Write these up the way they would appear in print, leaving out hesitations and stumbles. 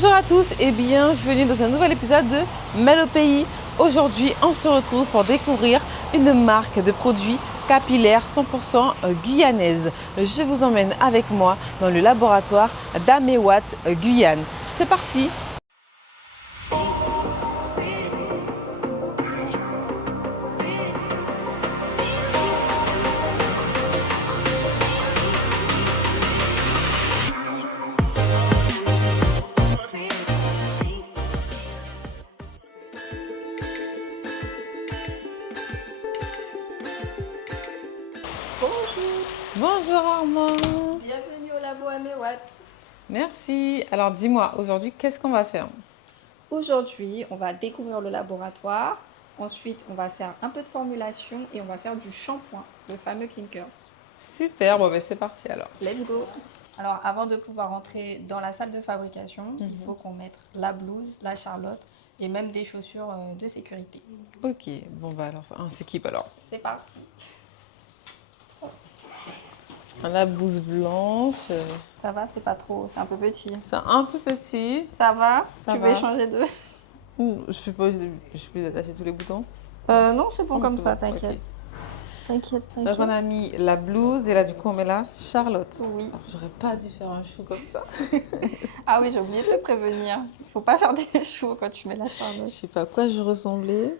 Bonjour à tous et bienvenue dans un nouvel épisode de Mel au pays. Aujourd'hui, on se retrouve pour découvrir une marque de produits capillaires 100% guyanaise. Je vous emmène avec moi dans le laboratoire d'Améouat Guyane. C'est parti! Bonjour Armand. Bienvenue au labo Améouat. Merci. Alors dis-moi, aujourd'hui, qu'est-ce qu'on va faire? Aujourd'hui, on va découvrir le laboratoire. Ensuite, on va faire un peu de formulation et on va faire du shampoing, le fameux Clinkers. Super, bon ben c'est parti alors. Let's go. Alors, avant de pouvoir entrer dans la salle de fabrication, il faut qu'on mette la blouse, la charlotte et même des chaussures de sécurité. Ok, bon bah alors, on s'équipe alors. C'est parti. La blouse blanche, Ça va, c'est pas trop, c'est un peu petit. c'est un peu petit. Ça va. Ça Tu va. veux échanger de... Je peux attacher tous les boutons. Non, c'est bon Oh, comme c'est ça, bon, t'inquiète. ok. T'inquiète, Donc t'inquiète. on a mis la blouse et là du coup on met la Charlotte. Oui. Alors, j'aurais pas dû faire un chou comme ça. Ah oui, j'ai oublié de te prévenir. Faut pas faire des choux quand tu mets la Je charlotte. sais pas à quoi je ressemblais.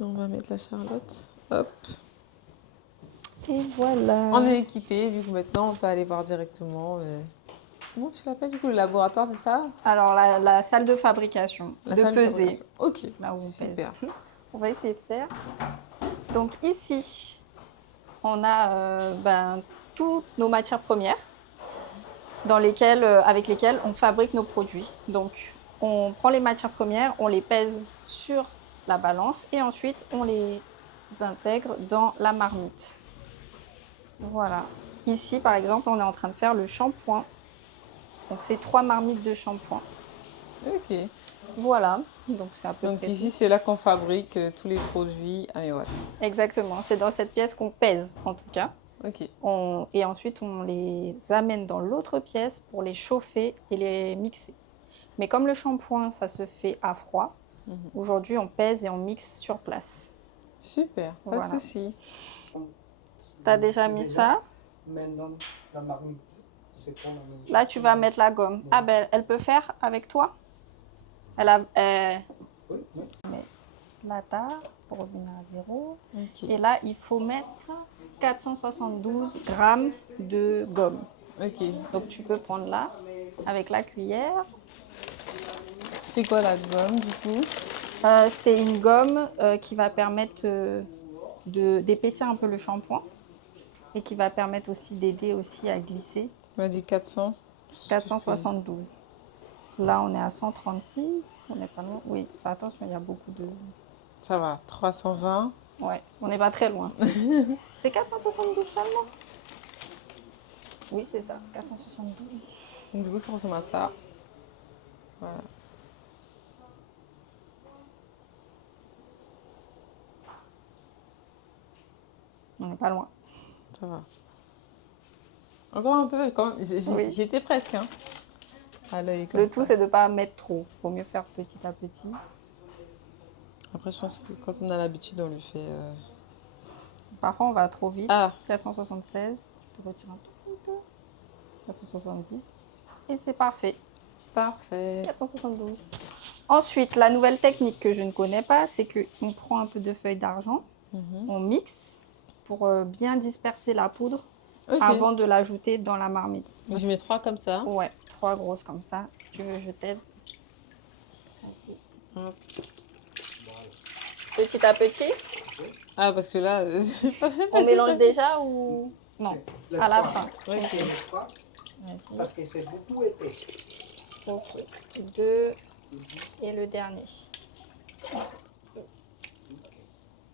On va mettre la Charlotte. Hop. Et voilà. On est équipé, du coup maintenant on peut aller voir directement. Comment tu l'appelles du coup, le laboratoire, c'est ça? Alors, la salle de fabrication, La de salle peser. fabrication. Ok, Là où on super. pèse. On va essayer de faire. Donc ici, on a toutes nos matières premières avec lesquelles on fabrique nos produits. Donc, on prend les matières premières, on les pèse sur la balance et ensuite on les intègre dans la marmite. Voilà. Ici, par exemple, on est en train de faire le shampoing. On fait 3 marmites de shampoing. Ok. Voilà, donc c'est à peu Donc près ici tout. c'est là qu'on fabrique tous les produits Améouat. Exactement, c'est dans cette pièce qu'on pèse en tout cas. Ok. Et ensuite on les amène dans l'autre pièce pour les chauffer et les mixer. Mais comme le shampoing ça se fait à froid, aujourd'hui on pèse et on mixe sur place. Super, pas Voilà. de souci. T'as déjà mis ça? Maintenant, la marmite, c'est qu'on a mis. Là tu vas mettre la gomme. Ah ben elle peut faire avec toi? Elle a... Oui, oui. la tare pour revenir à 0. Ok. Et là, il faut mettre 472 grammes de gomme. Ok. Donc, tu peux prendre là, avec la cuillère. C'est quoi la gomme du coup? C'est une gomme qui va permettre d'épaissir un peu le shampoing et qui va permettre aussi d'aider aussi à glisser. On m'a dit 400. 472. Là, on est à 136. On n'est pas loin. Oui, fais attention, il y a beaucoup de... Ça va, 320. Ouais, on n'est pas très loin. C'est 472 seulement? Oui, c'est ça, 472. Donc, du coup ça ressemble à ça. Voilà. On n'est pas loin. Ça va. Encore un peu quand même. Oui. J'étais presque. Hein. À l'œil comme Le ça. tout, c'est de ne pas mettre trop. Il vaut mieux faire petit à petit. Après je pense que quand on a l'habitude on le fait. Parfois, on va trop vite. Ah. 476, je peux retirer un tout petit peu. 470. Et c'est parfait. Parfait. 472. Ensuite, la nouvelle technique que je ne connais pas, c'est qu'on prend un peu de feuille d'argent, on mixe pour bien disperser la poudre Ok. avant de l'ajouter dans la marmite. Donc, je mets 3 comme ça. Ouais, 3 grosses comme ça. Si tu veux, je t'aide. Hop. Petit à petit. Ah parce que là. On mélange déjà ou non? Le À la trois. fin. Ok. Le trois, Vas-y. parce que c'est beaucoup épais. Ok. 2 et le dernier.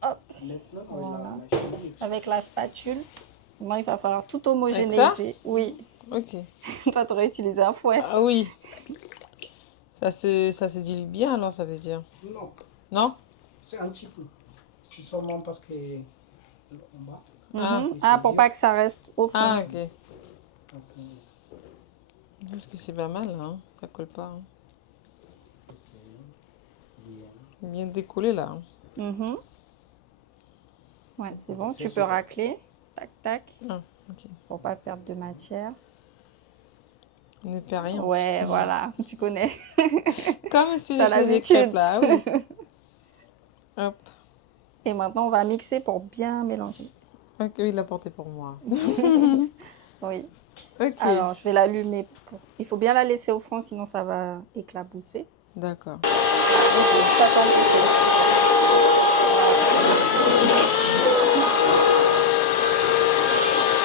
Hop. Maintenant, Voilà. la machine. Avec la spatule. Maintenant, il va falloir tout homogénéiser. Oui. Ok. Toi, tu aurais utilisé un fouet. Ah oui. Ça se dilue bien alors ça veut dire. Non, Non? c'est un petit peu. C'est seulement parce que on bat. Ah. Ah, pour pas que ça reste au fond. Ah ok. Donc, Parce que c'est pas mal, hein. Ça colle pas. Hein. Bien décollé là. Hein. Mhm. Ouais, c'est bon. C'est Tu peux sûr. racler. Tac, tac. Ah, ok. Pour pas perdre de matière. On ne perd rien. Ouais, voilà. Tu connais. Comme si je T'as faisais des l'habitude. crêpes là. Ah oui. Hop. Et maintenant, on va mixer pour bien mélanger. Ok, oui, il l'a porté pour moi. Oui. Ok. Alors, je vais l'allumer. Il faut bien la laisser au fond, sinon ça va éclabousser. D'accord. Ok, ça tombe tout seul.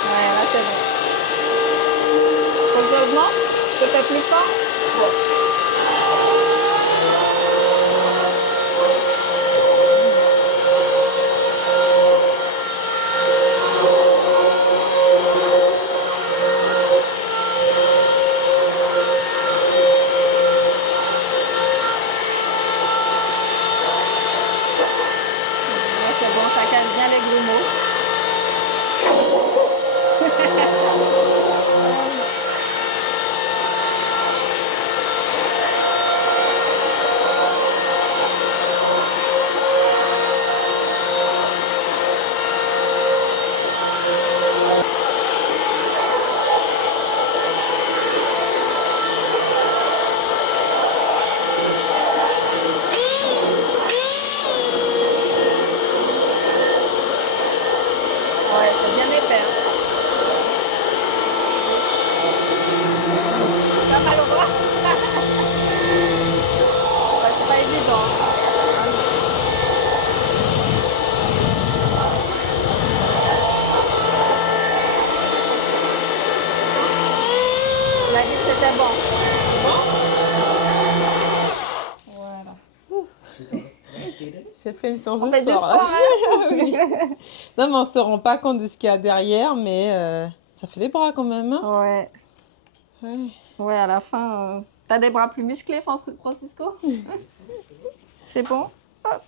Ouais, là c'est bon. Faut que je augmente? Je fais plus fort? Ouais, c'est bon, ça cache bien les grumeaux. Ouais, c'est bien épais. Hein. Pas mal au bras? Ouais, c'est pas évident. Il a dit que c'était bon. Voilà. J'ai fait une séance On de fait du sport là. sport, hein? Oui. Non, mais on se rend pas compte de ce qu'il y a derrière, mais ça fait les bras quand même. Hein. Ouais. Ouais. Ouais, à la fin, t'as des bras plus musclés, Francisco? C'est bon?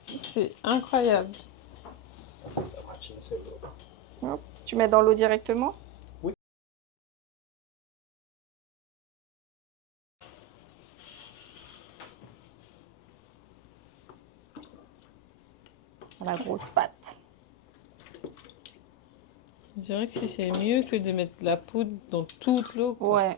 C'est incroyable. Ça marche, c'est bon. Hop. Tu mets dans l'eau directement? Oui. La grosse pâte. Je dirais que c'est mieux que de mettre la poudre dans toute l'eau. Quoi. Ouais.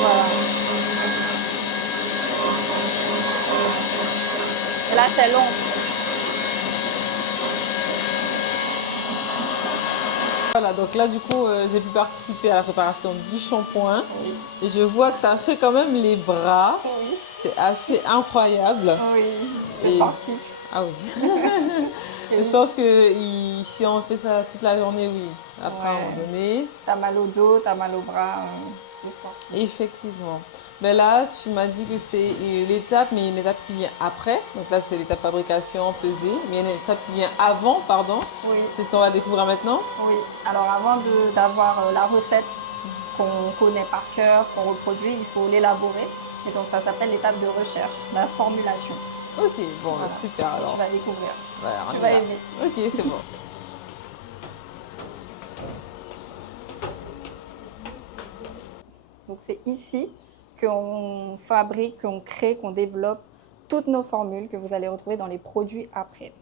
Voilà. Et là, c'est long. Voilà, donc là du coup j'ai pu participer à la préparation du shampoing et je vois que ça fait quand même les bras. Oui. C'est assez incroyable. Oui, c'est Et- sportif. Ah oui. Et Je pense que si on fait ça toute la journée, oui. Après, à un Ouais. moment donné, T'as mal au dos, t'as mal au bras, c'est sportif. effectivement. Mais là, tu m'as dit que c'est l'étape, mais il y a une étape qui vient après. Donc là, c'est l'étape fabrication, pesée. Mais il y a une étape qui vient avant, pardon. Oui. C'est ce qu'on va découvrir maintenant. Oui, alors avant d'avoir la recette qu'on connaît par cœur, qu'on reproduit, il faut l'élaborer. Et donc ça s'appelle l'étape de recherche, la formulation. Ok, bon, Voilà. super alors. Tu vas découvrir. Voilà, on Tu y vas va. aimer. Ok, c'est bon. Donc c'est ici qu'on fabrique, qu'on crée, qu'on développe toutes nos formules que vous allez retrouver dans les produits après.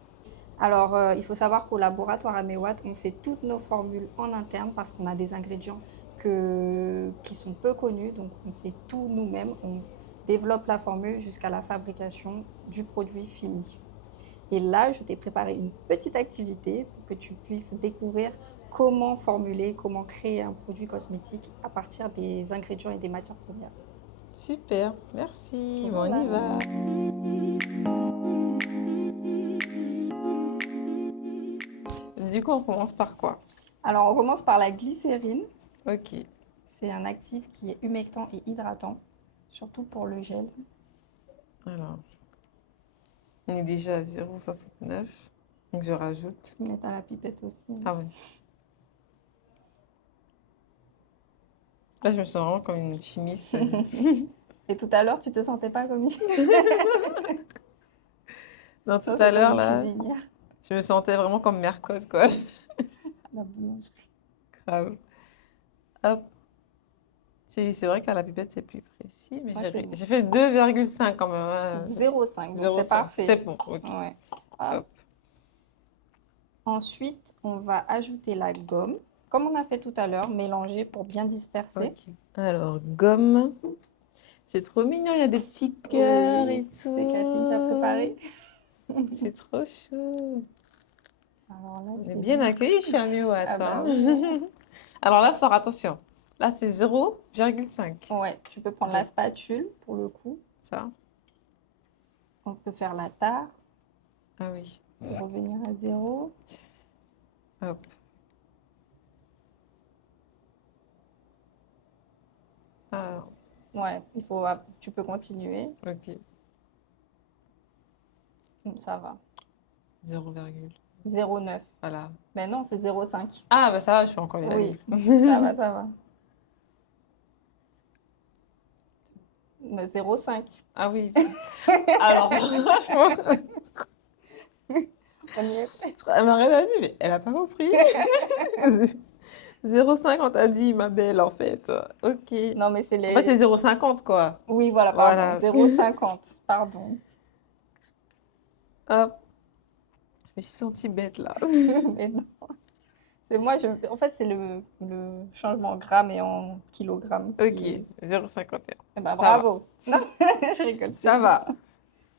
Alors, il faut savoir qu'au laboratoire Améwat, on fait toutes nos formules en interne parce qu'on a des ingrédients qui sont peu connus. Donc, on fait tout nous-mêmes. On développe la formule jusqu'à la fabrication du produit fini. Et là, je t'ai préparé une petite activité pour que tu puisses découvrir comment formuler, comment créer un produit cosmétique à partir des ingrédients et des matières premières. Super, merci. Bon, Voilà. on y va. Du coup, on commence par quoi? Alors, on commence par la glycérine. Ok. C'est un actif qui est humectant et hydratant, surtout pour le gel. Alors, on est déjà à 0,69. Donc, je rajoute. Je vais mettre à la pipette aussi. Ah oui. Là, je me sens vraiment comme une chimiste. Et tout à l'heure, tu te sentais pas comme une Non, tout Ça, à c'est l'heure, comme une là, cuisinière je me sentais vraiment comme Mercotte, quoi. à la boulangerie. Grave. Hop. C'est vrai qu'à la pipette, c'est plus précis, mais Ouais, c'est bon. j'ai fait 2,5 quand même. Hein. 0,5, donc 0,5. c'est parfait. C'est bon, ok. Ouais. Hop. Hop. Ensuite, on va ajouter la gomme, comme on a fait tout à l'heure, mélanger pour bien disperser. Ok. Alors, gomme. C'est trop mignon, il y a des petits cœurs et tout. C'est Catherine qui a préparé. C'est trop chou. Alors là, On est c'est bien accueillis chez Amiwat. Ah bah hein. oui. Alors là, faire attention. Là, c'est 0,5. Ouais, tu peux prendre la spatule pour le coup. Ça. On peut faire la tare Ah oui. pour revenir à 0. Hop. Alors, Ouais, tu peux continuer. ok. Ça va. 0, 0,9. voilà. Mais non, c'est 0,5. Ah, bah ça va, je peux encore y aller. Oui, ça va, ça va. 0,5. Ah oui. Alors, franchement, On y est. Marine a dit, mais elle a pas compris. 0,5, on t'a dit, ma belle, en fait. Ok. Non, mais c'est En fait, c'est 0,50, quoi. Oui, voilà, pardon. Voilà. 0,50, pardon. Hop. Je me suis sentie bête, là. Mais non. C'est moi, en fait, c'est le changement en grammes et en kilogrammes. Ok, 0,51. Eh ben, Ça bravo. va. Non, je rigole. Ça va.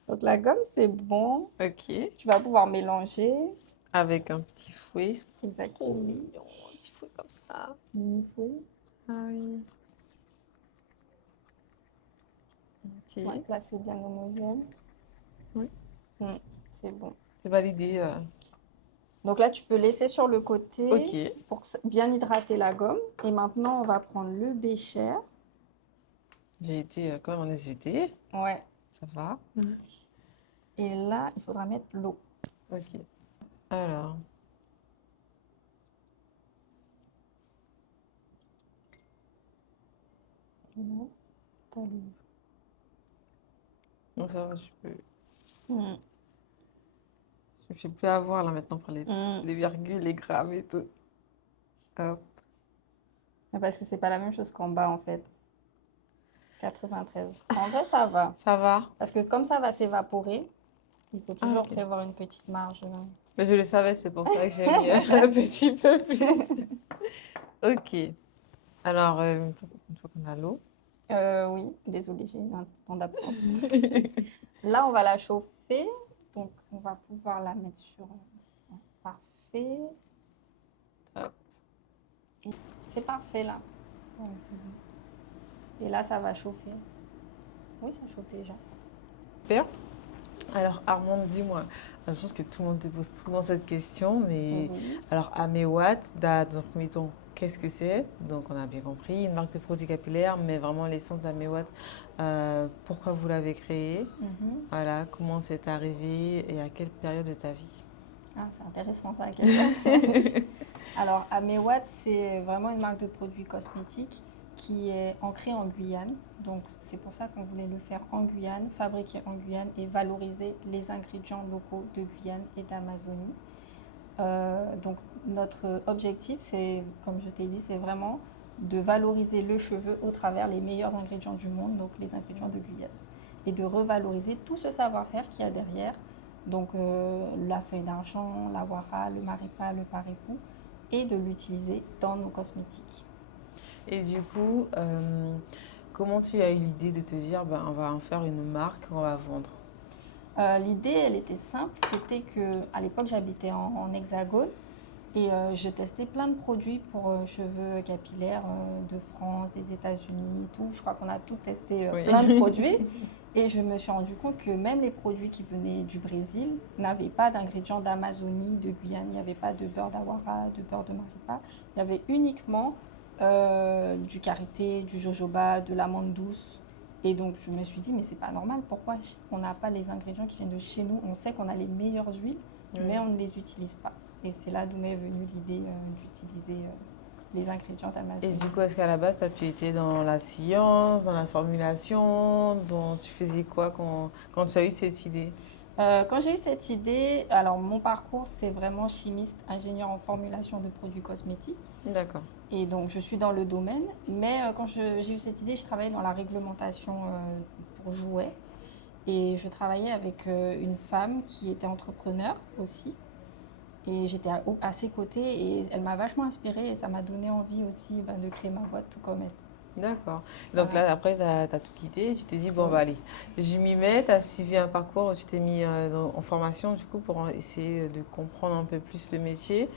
Donc, la gomme, c'est bon. Ok. Tu vas pouvoir mélanger. Avec un petit fouet. Trop Exactement. mignon, un petit fouet comme ça. Mini fouet. Ah oui. Ok. Ouais, là, c'est bien homogène. Oui. C'est bon. C'est validé. Donc là, tu peux laisser sur le côté Ok. pour bien hydrater la gomme. Et maintenant, on va prendre le bécher. J'ai été quand même en SVT. Ouais. Ça va. Et là, il faudra mettre l'eau. Ok. Alors. Et là, t'as le... Non, ça va, je peux. Mm. Je ne fais plus avoir là maintenant pour les Mm. virgules, les grammes et tout. Hop. Parce que c'est pas la même chose qu'en bas, en fait. 93. En vrai, ça va. Ça va. Parce que comme ça va s'évaporer, il faut toujours ok. prévoir une petite marge. Mais je le savais, c'est pour ça que j'ai mis un petit peu plus. Ok. Alors, une fois qu'on a l'eau. Oui, désolée, j'ai un temps d'absence. Là, on va la chauffer. Donc, on va pouvoir la mettre sur... Parfait. Hop. C'est parfait, là. Ouais, c'est bon. Et là, ça va chauffer. Oui, ça chauffe déjà. Super. Alors, Armande, dis-moi. Je pense que tout le monde te pose souvent cette question, mais Oui. alors, Améwat, dans un premier temps, qu'est-ce que c'est? Donc, on a bien compris, une marque de produits capillaires, mais vraiment l'essence d'Améwat, pourquoi vous l'avez créée? Voilà, comment c'est arrivé et à quelle période de ta vie? Ah, c'est intéressant ça, à quel point. Alors, Améwat, c'est vraiment une marque de produits cosmétiques qui est ancrée en Guyane. Donc, c'est pour ça qu'on voulait le faire en Guyane, fabriquer en Guyane et valoriser les ingrédients locaux de Guyane et d'Amazonie. Donc, notre objectif, c'est, comme je t'ai dit, c'est vraiment de valoriser le cheveu au travers les meilleurs ingrédients du monde, donc les ingrédients de Guyane. Et de revaloriser tout ce savoir-faire qu'il y a derrière. Donc, la feuille d'argent, la wara, le maripa, le paripou, et de l'utiliser dans nos cosmétiques. Et du coup, comment tu as eu l'idée de te dire, ben, on va en faire une marque qu'on va vendre? L'idée, elle était simple, c'était qu'à l'époque, j'habitais en Hexagone Et je testais plein de produits pour cheveux capillaires de France, des États-Unis, tout. Je crois qu'on a tout testé, Oui. plein de produits. Et je me suis rendu compte que même les produits qui venaient du Brésil n'avaient pas d'ingrédients d'Amazonie, de Guyane. Il n'y avait pas de beurre d'awara, de beurre de maripa. Il y avait uniquement du karité, du jojoba, de l'amande douce. Et donc, je me suis dit, mais c'est pas normal. Pourquoi on n'a pas les ingrédients qui viennent de chez nous? On sait qu'on a les meilleures huiles, mais on ne les utilise pas. Et c'est là d'où m'est venue l'idée d'utiliser les ingrédients Et d'Amazon. du coup, est-ce qu'à la base, tu étais dans la science, dans la formulation, tu faisais quoi quand tu as eu cette idée? Quand j'ai eu cette idée, alors mon parcours, c'est vraiment chimiste, ingénieur en formulation de produits cosmétiques. D'accord. Et donc, je suis dans le domaine. Mais quand j'ai eu cette idée, je travaillais dans la réglementation pour jouets. Et je travaillais avec une femme qui était entrepreneur aussi. Et j'étais à ses côtés et elle m'a vachement inspirée et ça m'a donné envie aussi de créer ma boîte tout comme elle. D'accord. Donc Voilà. là, après, tu as tout quitté, tu t'es dit, bon, Oui. bah allez, je m'y mets, tu as suivi un parcours, tu t'es mis en formation, du coup, pour essayer de comprendre un peu plus le métier.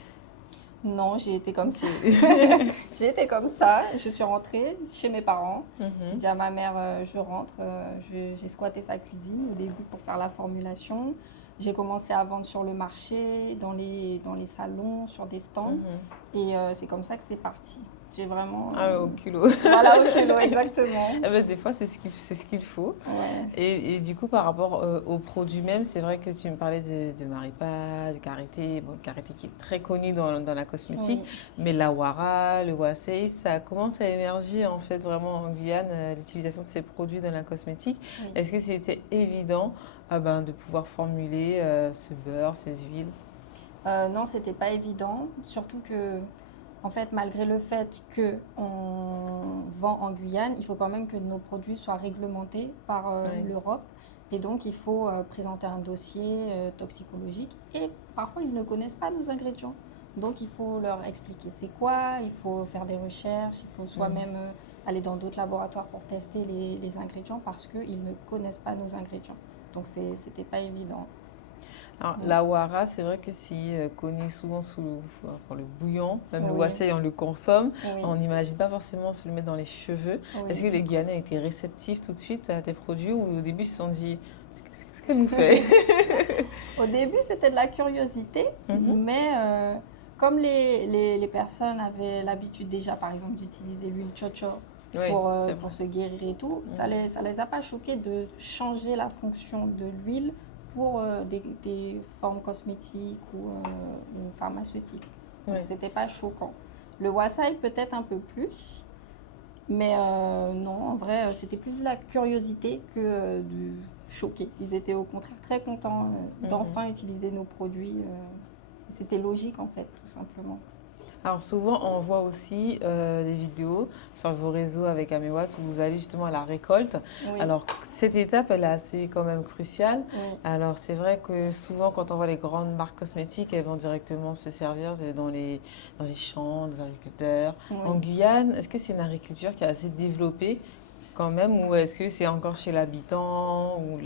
Non, j'ai été comme ça. J'ai été comme ça. Je suis rentrée chez mes parents. J'ai dit à ma mère, je rentre. J'ai squatté sa cuisine au début pour faire la formulation. J'ai commencé à vendre sur le marché, dans les salons, sur des stands. Et c'est comme ça que c'est parti. J'ai vraiment... Ah, au culot. Voilà, au kilo, exactement. Eh ben, des fois, c'est ce qu'il faut. Ouais. Et du coup, par rapport aux produits même, c'est vrai que tu me parlais de Maripa, de Karité, bon, Karité qui est très connu dans la cosmétique, Oui. mais la Wara, le Wasei, ça commence à émerger en fait vraiment en Guyane, l'utilisation de ces produits dans la cosmétique. Oui. Est-ce que c'était évident de pouvoir formuler ce beurre, ces huiles? Non, c'était pas évident. Surtout que, en fait, malgré le fait qu'on vend en Guyane, il faut quand même que nos produits soient réglementés par Ouais. l'Europe. Et donc, il faut présenter un dossier toxicologique. Et parfois, ils ne connaissent pas nos ingrédients. Donc, il faut leur expliquer c'est quoi, il faut faire des recherches, il faut soi-même aller dans d'autres laboratoires pour tester les ingrédients parce qu'ils ne connaissent pas nos ingrédients. Donc, c'était pas évident. Alors, la Wara, c'est vrai que c'est connu souvent pour le bouillon. Même le Oui. Wasei, on le consomme. Oui. On n'imagine pas forcément se le mettre dans les cheveux. Oui. Est-ce que les Guyanais étaient réceptifs tout de suite à tes produits ou au début ils se sont dit qu'est-ce qu'elle nous fait? Au début, c'était de la curiosité, mais comme les personnes avaient l'habitude déjà, par exemple, d'utiliser l'huile chocho Oui, c'est pour vrai. se guérir et tout, ça les a pas choqués de changer la fonction de l'huile pour des formes cosmétiques ou pharmaceutiques. Donc, Ouais. c'était pas choquant. Le wasai, peut-être un peu plus, mais non, en vrai, c'était plus de la curiosité que du choqué. Ils étaient au contraire très contents d'enfin utiliser nos produits. C'était logique en fait, tout simplement. Alors souvent, on voit aussi des vidéos sur vos réseaux avec Améwat où vous allez justement à la récolte. Oui. Alors cette étape, elle est assez quand même cruciale. Oui. Alors c'est vrai que souvent, quand on voit les grandes marques cosmétiques, elles vont directement se servir dans les champs des agriculteurs. Oui. En Guyane, est-ce que c'est une agriculture qui est assez développée quand même ou est-ce que c'est encore chez l'habitant ou...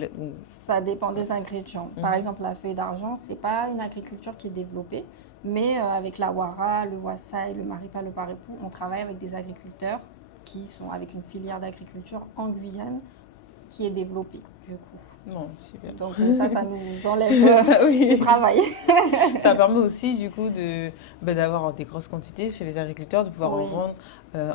Ça dépend des ingrédients. Par exemple, la feuille d'argent, c'est pas une agriculture qui est développée, mais avec la wara, le wasai, le maripa, le parepou, on travaille avec des agriculteurs qui sont avec une filière d'agriculture en Guyane qui est développée, du coup. Non, super. Donc ça nous enlève du travail. Ça permet aussi du coup d'avoir des grosses quantités chez les agriculteurs, de pouvoir en Oui. vendre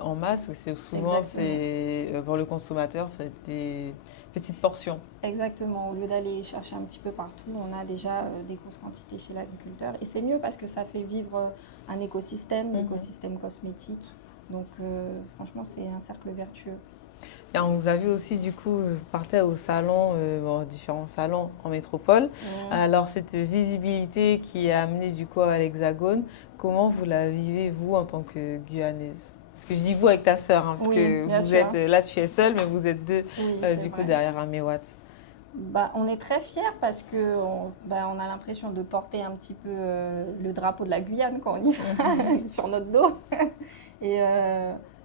en masse. Souvent, Exactement. pour le consommateur, c'est des petites portions. Exactement. Au lieu d'aller chercher un petit peu partout, on a déjà des grosses quantités chez l'agriculteur. Et c'est mieux parce que ça fait vivre un écosystème, l'écosystème cosmétique. Donc franchement, c'est un cercle vertueux. Et on vous a vu aussi, du coup, vous partez au salon, différents salons en métropole. Alors, cette visibilité qui est amenée du coup à l'Hexagone, comment vous la vivez, vous, en tant que Guyanaise? Parce que je dis vous avec ta sœur, hein, parce Oui, que bien vous sûr. êtes, là, tu es seule, mais vous êtes deux, Oui, du coup, vrai. derrière Améwat. On est très fiers parce qu'on on a l'impression de porter un petit peu le drapeau de la Guyane quand on y va sur notre dos. Et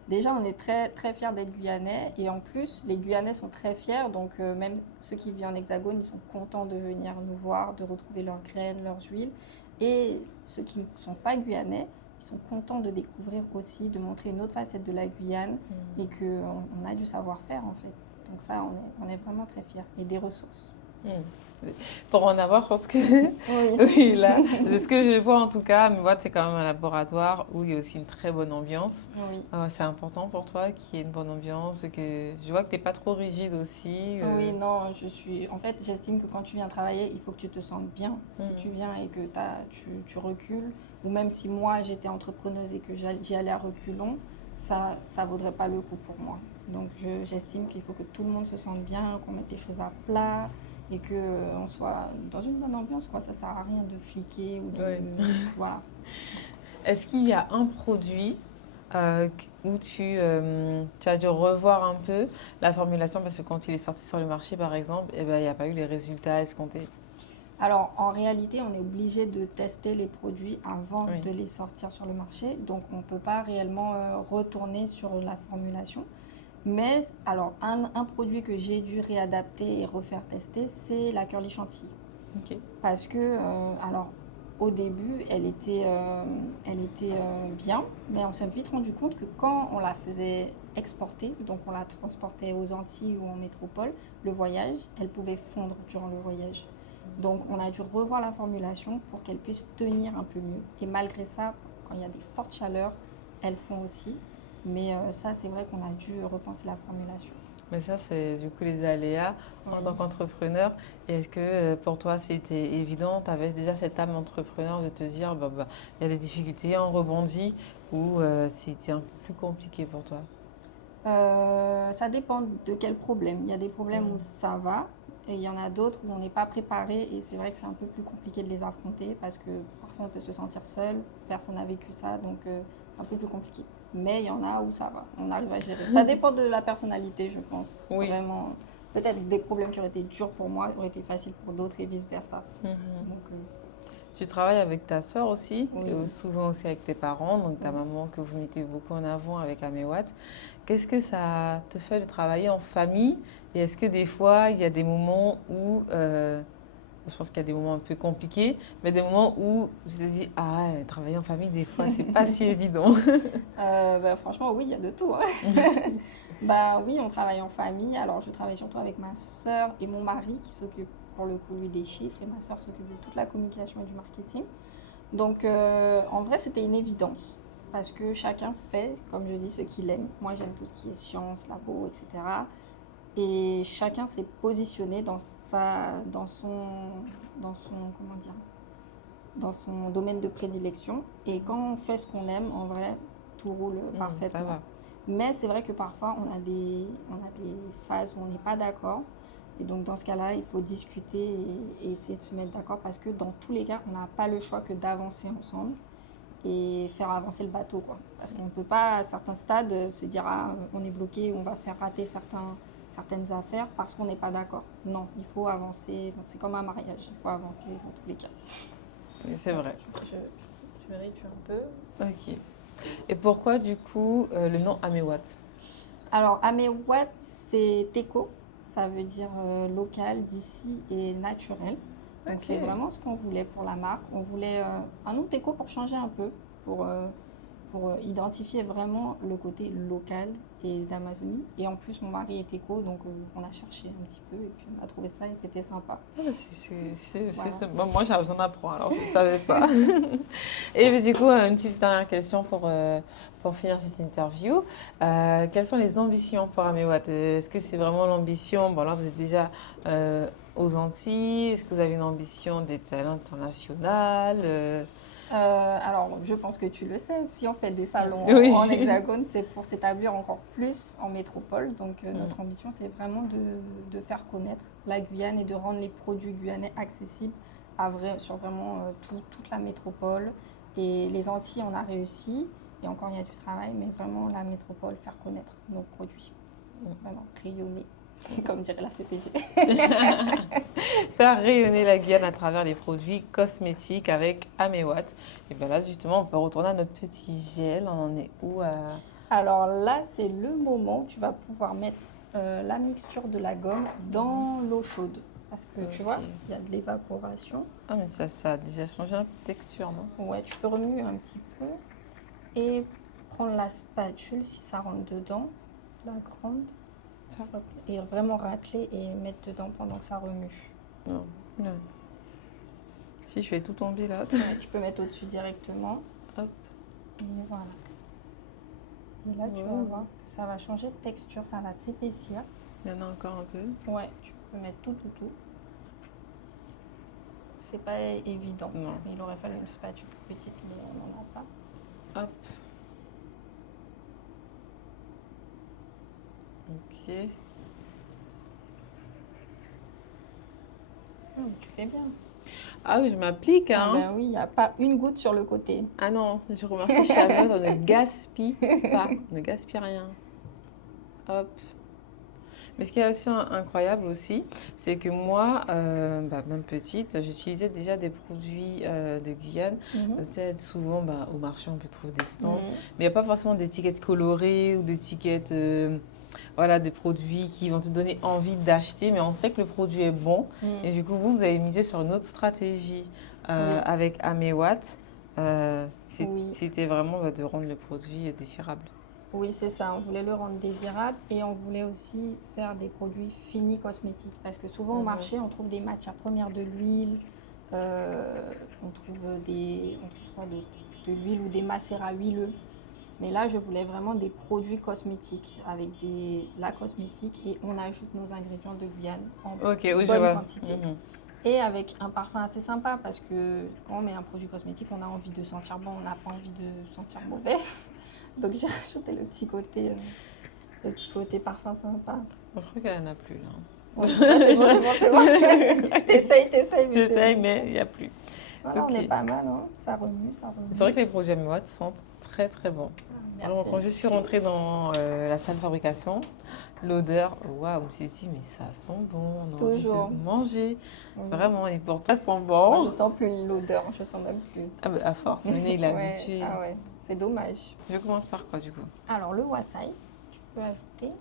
déjà, on est très, très fiers d'être Guyanais. Et en plus, les Guyanais sont très fiers. Donc, même ceux qui vivent en Hexagone, ils sont contents de venir nous voir, de retrouver leurs graines, leurs huiles. Et ceux qui ne sont pas Guyanais, ils sont contents de découvrir aussi, de montrer une autre facette de la Guyane et qu'on a du savoir-faire, en fait. Donc ça, on est vraiment très fiers. Et des ressources. Pour en avoir, je pense que Oui. oui, là, de ce que je vois en tout cas, mais c'est quand même un laboratoire où il y a aussi une très bonne ambiance. Oui. C'est important pour toi qu'il y ait une bonne ambiance, que je vois que tu n'es pas trop rigide aussi. Oui, non, en fait, j'estime que quand tu viens travailler, il faut que tu te sentes bien. Si tu viens et que tu recules, ou même si moi j'étais entrepreneuse et que j'y allais à reculons, ça vaudrait pas le coup pour moi. Donc j'estime qu'il faut que tout le monde se sente bien, qu'on mette les choses à plat et qu'on soit dans une bonne ambiance, quoi. Ça sert à rien de fliquer ou de... Ouais. Voilà. Est-ce qu'il y a un produit où tu as dû revoir un peu la formulation parce que quand il est sorti sur le marché, par exemple, eh ben, il n'y a pas eu les résultats escomptés? Alors, en réalité, on est obligé de tester les produits avant Oui. de les sortir sur le marché. Donc, on ne peut pas réellement retourner sur la formulation. Mais, alors, un produit que j'ai dû réadapter et refaire tester, c'est la curly chantilly. Ok. Parce que, alors, au début, elle était bien, mais on s'est vite rendu compte que quand on la faisait exporter, donc on la transportait aux Antilles ou en métropole, le voyage, elle pouvait fondre durant le voyage. Donc on a dû revoir la formulation pour qu'elle puisse tenir un peu mieux. Et malgré ça, quand il y a des fortes chaleurs, elles font aussi. Mais ça, c'est vrai qu'on a dû repenser la formulation. Mais ça, c'est du coup les aléas en Oui. tant qu'entrepreneur. Et est-ce que pour toi, c'était évident, tu avais déjà cette âme entrepreneur de te dire, il y a des difficultés, on rebondit, ou c'était un peu plus compliqué pour toi? Ça dépend de quel problème. Il y a des problèmes où ça va et il y en a d'autres où on n'est pas préparé et c'est vrai que c'est un peu plus compliqué de les affronter parce que parfois on peut se sentir seul, personne n'a vécu ça, donc c'est un peu plus compliqué. Mais il y en a où ça va, on arrive à gérer. Ça dépend de la personnalité, je pense. Oui. Vraiment, peut-être des problèmes qui auraient été durs pour moi auraient été faciles pour d'autres et vice-versa. Mhm. Donc, Tu travailles avec ta sœur aussi, oui. et souvent aussi avec tes parents, donc ta maman que vous mettez beaucoup en avant avec Amewat. Qu'est-ce que ça te fait de travailler en famille? Et est-ce que des fois, il y a des moments où, je pense qu'il y a des moments un peu compliqués, mais des moments où je te dis, ah ouais, travailler en famille, des fois, c'est pas si évident. Franchement, oui, il y a de tout, hein. Oui, on travaille en famille. Alors, je travaille surtout avec ma sœur et mon mari qui s'occupe pour le coup, lui, des chiffres et ma sœur s'occupe de toute la communication et du marketing. Donc, en vrai, c'était une évidence parce que chacun fait, comme je dis, ce qu'il aime. Moi, j'aime tout ce qui est science, labo, etc. Et chacun s'est positionné comment dire, dans son domaine de prédilection. Et quand on fait ce qu'on aime, en vrai, tout roule parfaitement. Ça va. Mais c'est vrai que parfois, on a des phases où on n'est pas d'accord. Et donc, dans ce cas-là, il faut discuter et essayer de se mettre d'accord parce que dans tous les cas, on n'a pas le choix que d'avancer ensemble et faire avancer le bateau, quoi. Parce qu'on ne peut pas, à certains stades, se dire « Ah, on est bloqué, on va faire rater certaines affaires parce qu'on n'est pas d'accord. » Non, il faut avancer. Donc, c'est comme un mariage, il faut avancer dans tous les cas. C'est vrai. Je vérifie un peu. Ok. Et pourquoi, du coup, le nom Amewat? Alors, Amewat, c'est Teco. Ça veut dire local, d'ici et naturel. Donc, c'est vraiment ce qu'on voulait pour la marque. On voulait un nom Teco pour changer un peu, pour identifier vraiment le côté local et d'Amazonie. Et en plus, mon mari est éco, donc on a cherché un petit peu et puis on a trouvé ça et c'était sympa. Voilà. Moi, j'ai besoin d'apprendre, alors je ne savais pas. Et du coup, une petite dernière question pour finir cette interview. Quelles sont les ambitions pour Amewat? Est-ce que c'est vraiment l'ambition? Bon, là, vous êtes déjà aux Antilles. Est-ce que vous avez une ambition d'être à l'international? Alors, je pense que tu le sais, si on fait des salons Oui. en hexagone, c'est pour s'établir encore plus en métropole. Donc, notre ambition, c'est vraiment de faire connaître la Guyane et de rendre les produits guyanais accessibles sur vraiment toute la métropole. Et les Antilles, on a réussi. Et encore, il y a du travail, mais vraiment la métropole, faire connaître nos produits. Vraiment, rayonner. comme dirait la CTG. Faire rayonner la Guyane à travers les produits cosmétiques avec Améwatt. Et bien là, justement, on peut retourner à notre petit gel. On en est où Alors là, c'est le moment où tu vas pouvoir mettre la mixture de la gomme dans l'eau chaude. Parce que tu vois, il y a de l'évaporation. Ah, mais ça a déjà changé un peu de texture, non? Ouais, tu peux remuer un petit peu et prendre la spatule si ça rentre dedans, la grande, et vraiment racler et mettre dedans pendant que ça remue. Non. Non. Si je fais tout tomber là. Ouais, tu peux mettre au-dessus directement. Hop. Et voilà. Et là, tu vas voir que ça va changer de texture, ça va s'épaissir. Il y en a encore un peu. Ouais, tu peux mettre tout. C'est pas évident. Non. Il aurait fallu une spatule plus petite, mais on n'en a pas. Hop. Ok. Tu fais bien. Ah oui, je m'applique, hein. Ah ben oui, il n'y a pas une goutte sur le côté. Ah non, je remarque que chez Améwatt, on ne gaspille pas. On ne gaspille rien. Hop. Mais ce qui est assez incroyable aussi, c'est que moi, même petite, j'utilisais déjà des produits de Guyane. Peut-être souvent, au marché, on peut trouver des stands. Mais il n'y a pas forcément d'étiquettes colorées ou d'étiquettes, voilà, des produits qui vont te donner envie d'acheter. Mais on sait que le produit est bon. Et du coup, vous avez misé sur une autre stratégie avec Améwatt. C'était vraiment de rendre le produit désirable. Oui, c'est ça. On voulait le rendre désirable et on voulait aussi faire des produits finis cosmétiques. Parce que souvent au marché, on trouve des matières premières de l'huile, on trouve quoi d'autre, de l'huile ou des macérats huileux. Mais là, je voulais vraiment des produits cosmétiques avec la cosmétique et on ajoute nos ingrédients de Guyane en bonne quantité. Et avec un parfum assez sympa parce que quand on met un produit cosmétique, on a envie de sentir bon, on n'a pas envie de sentir mauvais. Donc j'ai rajouté le petit côté parfum sympa. Bon, je crois qu'elle n'en a plus là. Ouais, c'est bon. T'essayes. J'essaye, mais il n'y a plus. Voilà, on est pas mal, hein. Ça remue. C'est vrai que les produits Améwatt sentent très très bon. Alors, quand je suis rentrée dans la salle de fabrication, l'odeur, waouh, je me suis dit, mais ça sent bon, on a Toujours envie de manger. Vraiment, et pour toi, ça sent bon. Moi, je sens plus l'odeur, je sens même plus. Ah bah, à force, le nez il est habitué. Ah ouais, c'est dommage. Je commence par quoi du coup? Alors, le wasai, tu peux ajouter.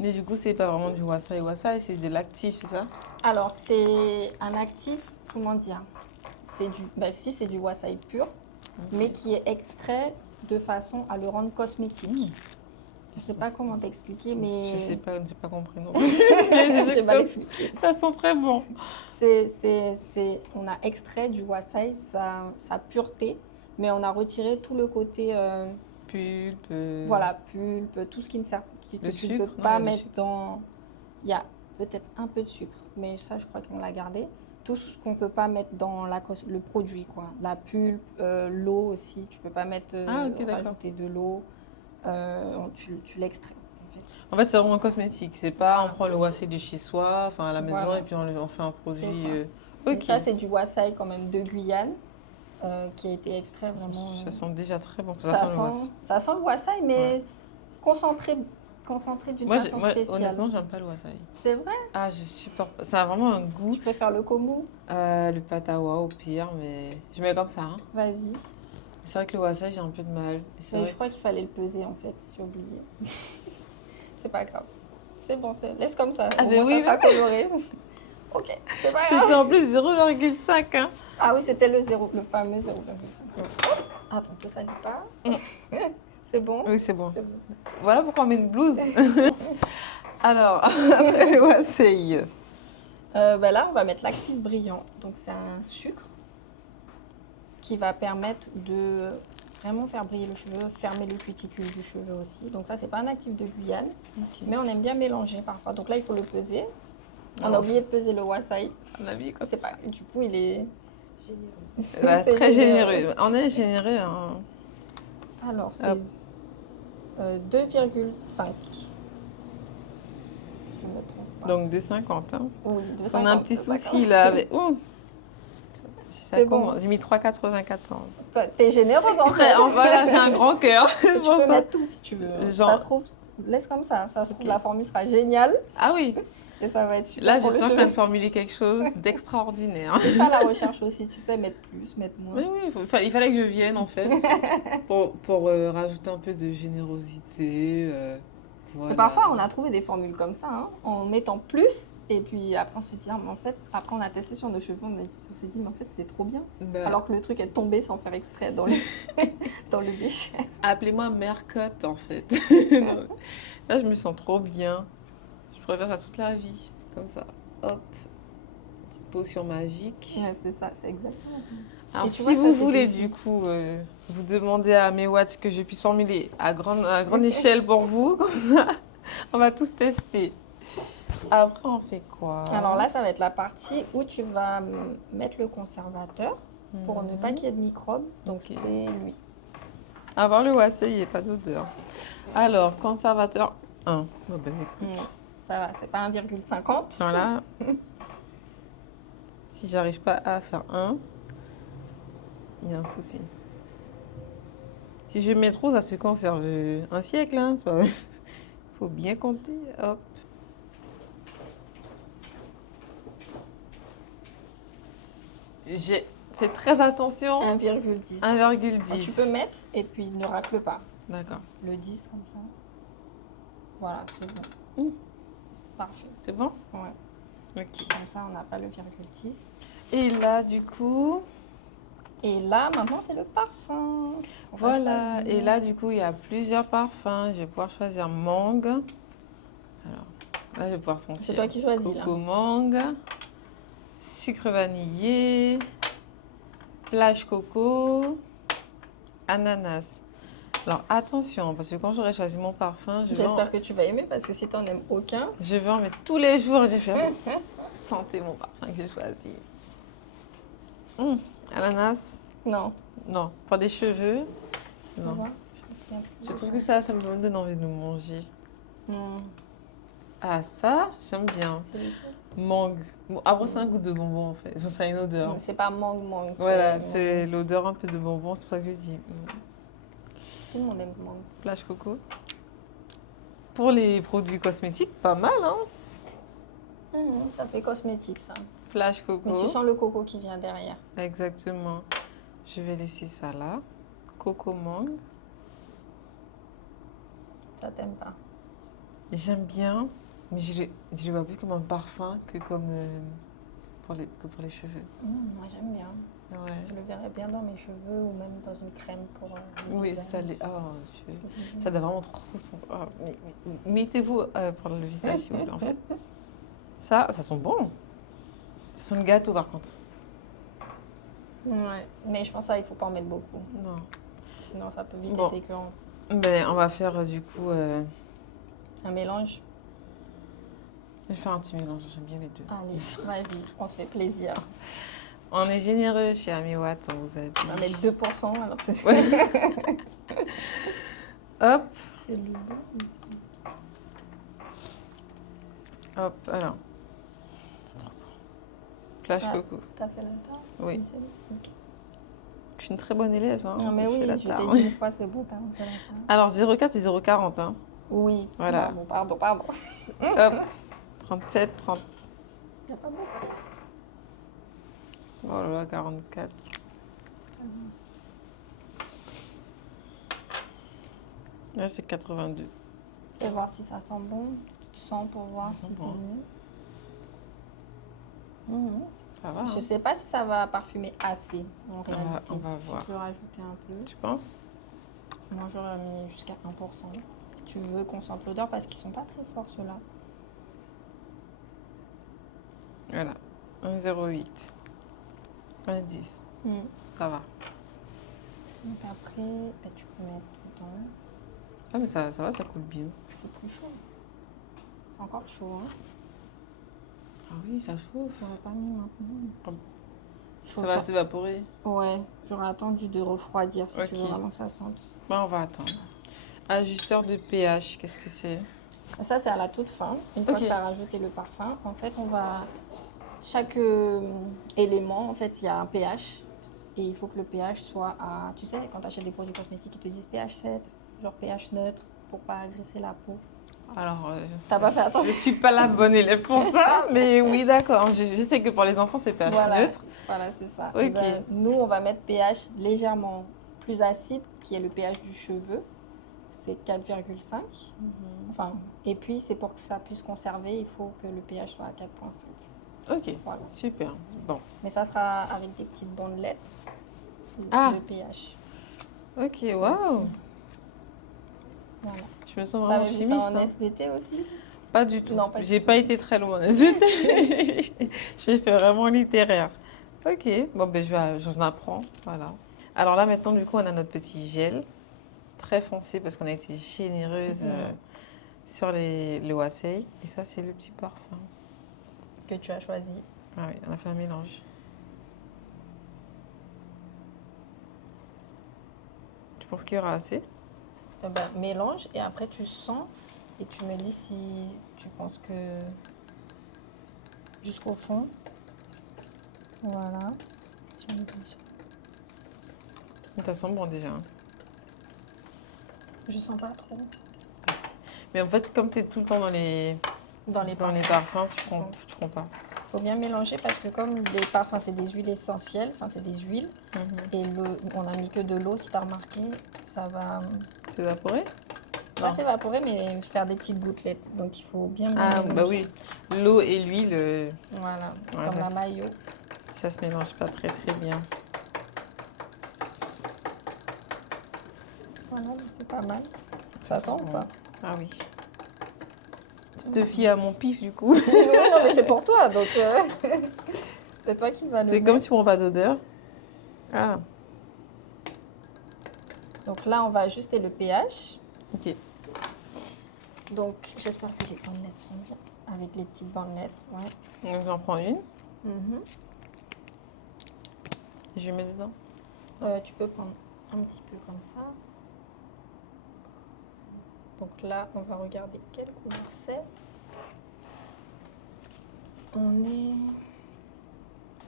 Mais du coup, c'est pas vraiment du wasai. Wasai, c'est de l'actif, c'est ça? Alors, c'est un actif, comment dire? C'est du wasai pur, mais qui est extrait de façon à le rendre cosmétique. Je sais pas comment t'expliquer, mais... Je sais pas compris non Je sais pas l'expliquer. Ça sent très bon. On a extrait du wasai sa pureté, mais on a retiré tout le côté... Pulpe. Voilà, pulpe, tout ce qui ne sert que tu ne peux pas mettre dans... Il y a peut-être un peu de sucre, mais ça, je crois qu'on l'a gardé. Tout ce qu'on ne peut pas mettre dans le produit, quoi. La pulpe, l'eau aussi, tu ne peux pas mettre, rajouter de l'eau. Tu l'extrais. En fait, c'est vraiment cosmétique. C'est pas on prend le wasai de chez soi, enfin à la maison, et puis on fait un produit. Ça, c'est du wasai quand même de Guyane, qui a été extrait vraiment. Ça sent déjà très bon. Ça sent le wasai, mais concentré d'une façon spéciale. Honnêtement, j'aime pas le wasai. C'est vrai? Ah, je supporte pas. Ça a vraiment un goût. Tu préfères le komu? Le patawa au pire, mais je mets comme ça. Hein. Vas-y. C'est vrai que le wasai, j'ai un peu de mal. Mais je crois qu'il fallait le peser en fait, j'ai oublié. C'est pas grave. C'est bon, laisse comme ça. Ah, mais oui, ça sera coloré. Ok, c'est pas grave. C'était en plus 0,5. Hein. Ah oui, c'était le fameux 0,5. Attends, que ça ne lit pas. C'est bon? Oui, c'est bon. Voilà pourquoi on met une blouse. Alors, après le wasai. Là, on va mettre l'actif brillant. Donc, c'est un sucre qui va permettre de vraiment faire briller le cheveu, fermer le cuticule du cheveu aussi. Donc ça, c'est pas un actif de Guyane, mais on aime bien mélanger parfois. Donc là, il faut le peser. On a oublié de peser le wasai. On a mis quoi? C'est pas. Du coup, il est généreux. Très généreux. On est généreux. Hein. Alors, c'est 2,5. Si je me trompe pas. Donc 2,50. Hein. Oui, 2,50. On a un petit souci là avec. C'est bon. J'ai mis 3,94. Toi, t'es généreuse en fait. Voilà, j'ai un grand cœur. Tu peux mettre tout si tu veux. Genre, ça se trouve, laisse comme ça se trouve, la formule sera géniale Ah oui, et ça va être super là je pour le sens que je viens cheveu. de formuler quelque chose d'extraordinaire. C'est ça la recherche aussi, tu sais, mettre plus, mettre moins. Oui, oui, il fallait que je vienne en fait pour rajouter un peu de générosité. Et Voilà. parfois, on a trouvé des formules comme ça, hein, en mettant plus, et puis après, on se dit, ah, mais en fait, après, on a testé sur nos cheveux, on s'est dit, mais en fait, c'est trop bien. Bah, Alors que le truc est tombé sans faire exprès dans le, dans le déchet. appelez-moi Mercotte en fait. Là, je me sens trop bien. Je pourrais faire ça toute la vie, comme ça. Hop, petite potion magique. Ouais, c'est ça, c'est exactement ça. Alors, Et tu si vois que vous ça, c'est voulez, possible. du coup, vous demander à mes watts que je puisse formuler à grande échelle pour vous, comme ça, on va tous tester. Après, on fait quoi? Alors là, ça va être la partie où tu vas mettre le conservateur pour ne pas qu'il y ait de microbes. Donc, Ok. c'est lui. Avant le wassé, il n'y a pas d'odeur. Alors, conservateur 1. Oh, ben, écoute, Ça va, c'est pas 1,50. voilà. Si j'arrive pas à faire 1, il y a un souci. Si je mets trop, ça se conserve un siècle, hein, c'est pas vrai. Faut bien compter. Hop. J'ai fait très attention. 1,10. 1,10. Tu peux mettre et puis ne racle pas. D'accord. Le 10 comme ça. Voilà, c'est bon. Mm. Parfait. C'est bon? Ouais. Ok. Comme ça, on n'a pas le 0,10. Et là, du coup, Et là, maintenant, c'est le parfum. On va voilà. choisir. Et là, du coup, il y a plusieurs parfums. Je vais pouvoir choisir mangue. Alors, là, je vais pouvoir sentir. C'est toi qui choisis, là. Coco mangue, sucre vanillé, plage coco, ananas. Alors, attention, parce que quand j'aurai choisi mon parfum, J'espère que tu vas aimer parce que si tu n'en aimes aucun, je vais en mettre tous les jours et je vais faire sentez mon parfum que j'ai choisi. Ananas, non. non. Pour des cheveux, Tu non. vois, je me souviens plus. Je trouve que ça me donne envie de manger. Hmm, Ah, ça, j'aime bien. c'est lequel? Mangue. Bon, après, c'est un goût de bonbon en fait. Ça a une odeur. C'est pas mangue. Voilà, c'est l'odeur un peu de bonbon, c'est pour ça que je dis Tout le monde aime mangue. plage coco. Pour les produits cosmétiques, pas mal, hein? Ça fait cosmétique, ça. Plage coco. Mais tu sens le coco qui vient derrière. Exactement. Je vais laisser ça là. Coco mangue. Ça t'aime pas. J'aime bien, mais je le vois plus comme un parfum que comme pour les cheveux. Moi, j'aime bien. Ouais. Je le verrais bien dans mes cheveux ou même dans une crème pour le Oui, visage. ça l'est. Ça doit vraiment trop sentir. Mais mettez-vous pour le visage, si vous voulez, en fait. Ça sent bon. Ça sent le gâteau, par contre. Ouais. Mais je pense que ça, il faut pas en mettre beaucoup. Non. Sinon, ça peut vite Bon. être écœurant. Ben, on va faire du coup. Un mélange. Je vais faire un petit mélange, j'aime bien les deux. Allez, vas-y, on se fait plaisir. On est généreux chez Ami Watt, on vous a dit. On va mettre 2%, alors c'est Ouais. Hop, c'est le bon. hop, alors. Plage Ah. coco. T'as fait la tarte? Oui. C'est bon. Ok. Je suis une très bonne élève. Hein. Non, mais Je oui, fais la je tare. t'ai dit une fois, c'est bon, t'as fait la tarte. Alors 0,4 et 0,40. Hein. Oui. Voilà. Pardon. Hop, 37, 30. Y a pas beaucoup. Oh là là, 44. Là, c'est 82. Fais voir si ça sent bon. Tu sens pour voir Ça sent si t'es bon. mieux. Ça va. Je Hein. sais pas si ça va parfumer assez en réalité. on va voir. Tu peux rajouter un peu. Tu penses? Moi j'aurais mis jusqu'à 1%. Si tu veux qu'on sente l'odeur parce qu'ils sont pas très forts ceux-là. Voilà. 1,08. 1,10. Ça va. Donc après, bah, tu peux mettre dedans. Ah, mais ça va, ça coule bien. C'est plus chaud. C'est encore chaud. Hein. Ah oui, ça chauffe. J'aurais pas mis maintenant. Il Ça va s'évaporer. Ouais, j'aurais attendu de refroidir si tu veux Ok. vraiment que ça sente. Bon, on va attendre. Ajusteur de pH, qu'est-ce que c'est? Ça, c'est à la toute fin. Une fois Ok. que tu as rajouté le parfum, en fait, on va. Chaque élément, en fait, il y a un pH. Et il faut que le pH soit à. Tu sais, quand tu achètes des produits cosmétiques, ils te disent pH 7, genre pH neutre. pour pas agresser la peau. Alors, T'as pas fait je attention? suis pas la bonne élève pour ça, mais oui, d'accord. Je sais que pour les enfants, c'est pH Voilà, neutre. voilà, c'est ça. Ok. Et ben, nous, on va mettre pH légèrement plus acide, qui est le pH du cheveu. C'est 4,5. Enfin, et puis, c'est pour que ça puisse conserver, il faut que le pH soit à 4,5. Ok, Voilà. super. Bon, Mais ça sera avec des petites bandelettes Ah. de pH. ok, waouh. Voilà. Je me sens T'avais vraiment vu ça chimiste. en Hein. SVT aussi? Pas du tout. Non, pas du J'ai tout. pas été très loin. Je fais vraiment littéraire. Ok, bon, ben j'en apprends. Voilà. Alors là, maintenant, du coup, on a notre petit gel très foncé parce qu'on a été généreuse sur le Wasei. Et ça, c'est le petit parfum. Que tu as choisi. Ah oui, on a fait un mélange. Tu penses qu'il y aura assez? Ben, mélange et après tu sens et tu me dis si tu penses que jusqu'au fond. Voilà. Ça sent bon déjà. Hein. Je sens pas trop. Mais en fait, comme tu es tout le temps dans les parfums, tu prends pas. Faut bien mélanger parce que comme les parfums c'est des huiles essentielles, enfin c'est des huiles et on a mis que de l'eau si tu as remarqué, ça va S'évaporer? pas s'évaporer mais faire des petites gouttelettes. Donc il faut bien mélanger. Bah oui, l'eau et l'huile, Voilà, ouais, comme la maillot. ça se mélange pas très bien. Voilà, c'est pas mal. Ça sent ou pas? Ah oui. Tu te fies à mon pif du coup. Oui, non mais c'est pour toi donc c'est toi qui vas le C'est mettre. comme tu prends pas d'odeur. Ah, Donc là on va ajuster le pH. ok. Donc j'espère que les bandelettes sont bien. Avec les petites bandelettes, ouais. Donc j'en prends une. Je mets dedans. Tu peux prendre un petit peu comme ça. Donc là, on va regarder quelle couleur c'est. On est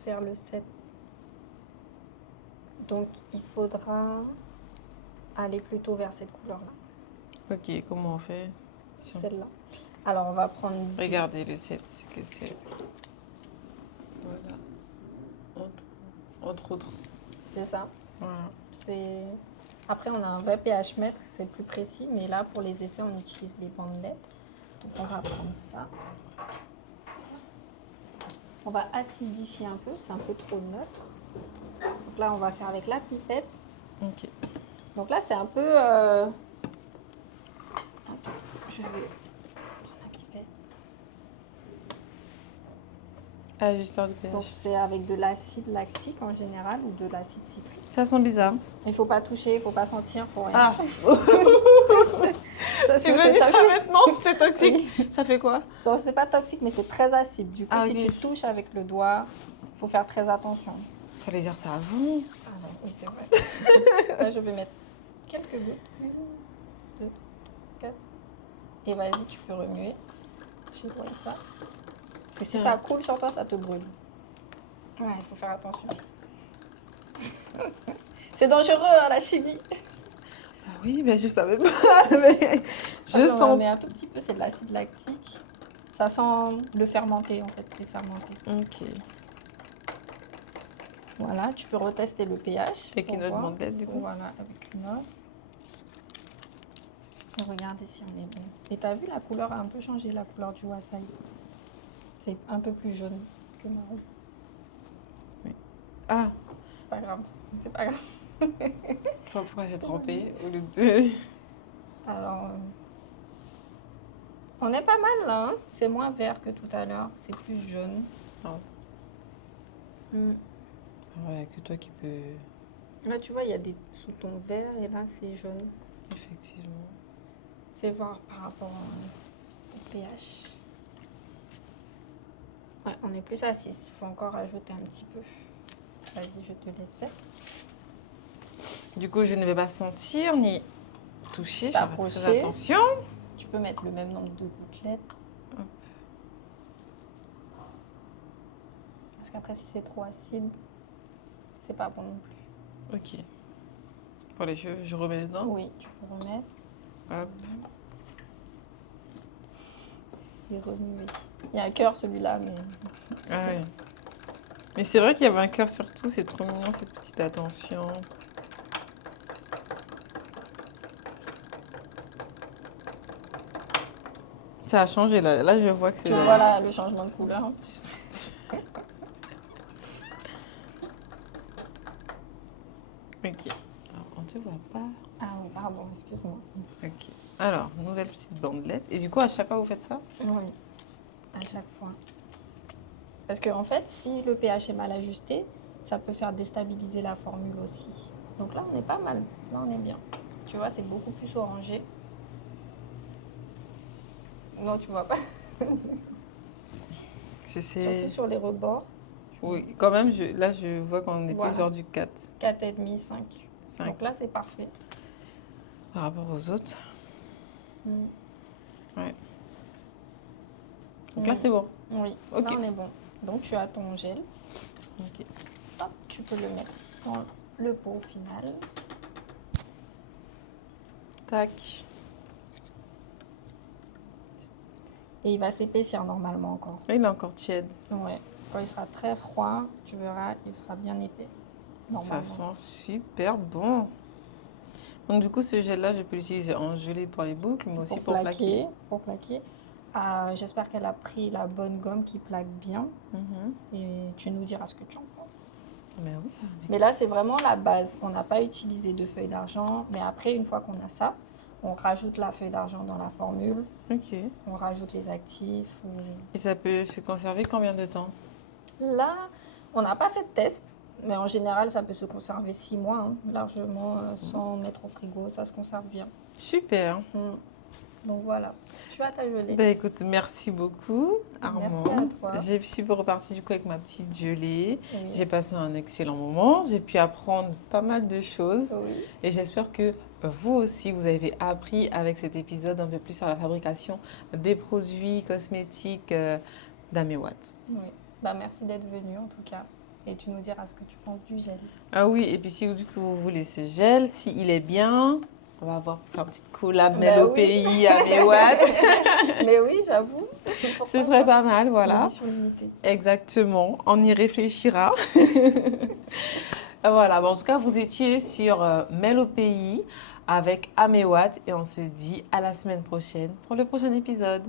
vers le 7. Donc il faudra aller plutôt vers cette couleur-là. Ok, comment on fait? Celle-là. Alors on va prendre... Regardez le 7, c'est que c'est... Voilà. Entre autres. C'est ça. Voilà. Après, on a un vrai pH mètre, c'est plus précis, mais là, pour les essais, on utilise les bandelettes. Donc, on va prendre ça. On va acidifier un peu, c'est un peu trop neutre. Donc là, on va faire avec la pipette. Ok. Donc là, c'est un peu... Attends, je vais prendre la pipette. Ajusteur de pH. Donc, c'est avec de l'acide lactique en général ou de l'acide citrique. Ça sent bizarre. Il ne faut pas toucher, il ne faut pas sentir, il faut rien. Ah. Ça, Tu me dis ça maintenant, c'est toxique. Oui. Ça fait quoi? C'est pas toxique, mais c'est très acide. Du coup, si ok. tu touches avec le doigt, il faut faire très attention. Fallait dire ça avant. Ah non, oui, c'est vrai. Là, je vais mettre quelques gouttes. 1, 2, 4. Et vas-y, tu peux remuer. Je vois ça. Parce que si ça coule sur toi, ça te brûle. Ouais, il faut faire attention. C'est dangereux, hein, la chimie. Ah oui, mais je savais pas. Mais je sens. Mais un tout petit peu, c'est de l'acide lactique. Ça sent le fermenté, en fait. C'est fermenté. Ok. Voilà, tu peux retester le pH. Avec une autre bandelette, du coup. Voilà, avec une autre. Et regarde si on est bon. Et t'as vu, la couleur a un peu changé, la couleur du wassaï. C'est un peu plus jaune que marron. Oui. Ah, C'est pas grave. C'est pas grave. je vois pourquoi j'ai trempé au lieu de... Alors, on est pas mal là. Hein, c'est moins vert que tout à l'heure. C'est plus jaune. Ah. Ouais, que toi qui peux... Là, tu vois, il y a des sous-tons verts et là, c'est jaune. Effectivement. Fais voir par rapport au pH. Ouais, on est plus à 6. Il faut encore ajouter un petit peu. Vas-y, je te laisse faire. Du coup, je ne vais pas sentir ni toucher. Je vais faire très T'approcher. attention. Tu peux mettre le même nombre de gouttelettes. Hop. Parce qu'après, si c'est trop acide, c'est pas bon non plus. Ok. Pour les cheveux, je remets dedans. Oui, tu peux remettre. Hop. Et remuer. Il y a un cœur celui-là, mais Ah ouais. Mais c'est vrai qu'il y avait un cœur surtout, c'est trop mignon cette petite attention. Ça a changé là. Là, je vois que c'est. tu vois là le changement de couleur. Ok. Alors, on te voit pas. Ah oui, pardon, excuse-moi. Ok. Alors, nouvelle petite bandelette. Et du coup, à chaque fois, vous faites ça? Oui, à chaque fois. Parce que en fait, si le pH est mal ajusté, ça peut faire déstabiliser la formule aussi. Donc là, on est pas mal. Là, on est bien. Tu vois, c'est beaucoup plus orangé. Non, tu vois pas. J'essaie. Surtout sur les rebords. Oui, quand même, là, je vois qu'on est Voilà. plus vers du 4, 4,5, 5. 5 Donc là, c'est parfait. par rapport aux autres. Ouais. Donc là, c'est bon. Oui, Ok. là, on est bon. Donc, tu as ton gel. Ok. Hop, tu peux le mettre dans le pot final. Tac. Et il va s'épaissir normalement encore. Il est encore tiède. Ouais. Quand il sera très froid, tu verras, il sera bien épais. Ça Normalement. sent super bon. Donc du coup, ce gel-là, je peux l'utiliser en gelé pour les boucles, mais aussi pour plaquer. Pour plaquer. J'espère qu'elle a pris la bonne gomme qui plaque bien. Mhm. Et tu nous diras ce que tu en penses. Mais oui. Mais là, c'est vraiment la base. On n'a pas utilisé de feuille d'argent. Mais après, une fois qu'on a ça, on rajoute la feuille d'argent dans la formule. Ok. On rajoute les actifs. Et ça peut se conserver combien de temps? Là, on n'a pas fait de test. Mais en général, ça peut se conserver 6 mois, hein, largement, sans mettre au frigo. Ça se conserve bien. Super. Donc voilà, tu as ta gelée. Ben écoute, merci beaucoup, Merci Armande. à toi. Je suis repartie du coup avec ma petite gelée. Oui. J'ai passé un excellent moment. J'ai pu apprendre pas mal de choses. Oui. Et j'espère que vous aussi, vous avez appris avec cet épisode un peu plus sur la fabrication des produits cosmétiques d'Améwat. Oui. Bah, merci d'être venu en tout cas. Et tu nous diras ce que tu penses du gel. Ah oui, et puis si du coup vous voulez ce gel, s'il est bien, on va avoir faire une petite collab Bah Mel au oui. pays, Améwat. Mais oui, j'avoue. Ce serait pas mal, voilà. Édition limitée. Exactement, on y réfléchira. Voilà, bon, en tout cas, vous étiez sur Mel au pays avec Améwat et on se dit à la semaine prochaine pour le prochain épisode.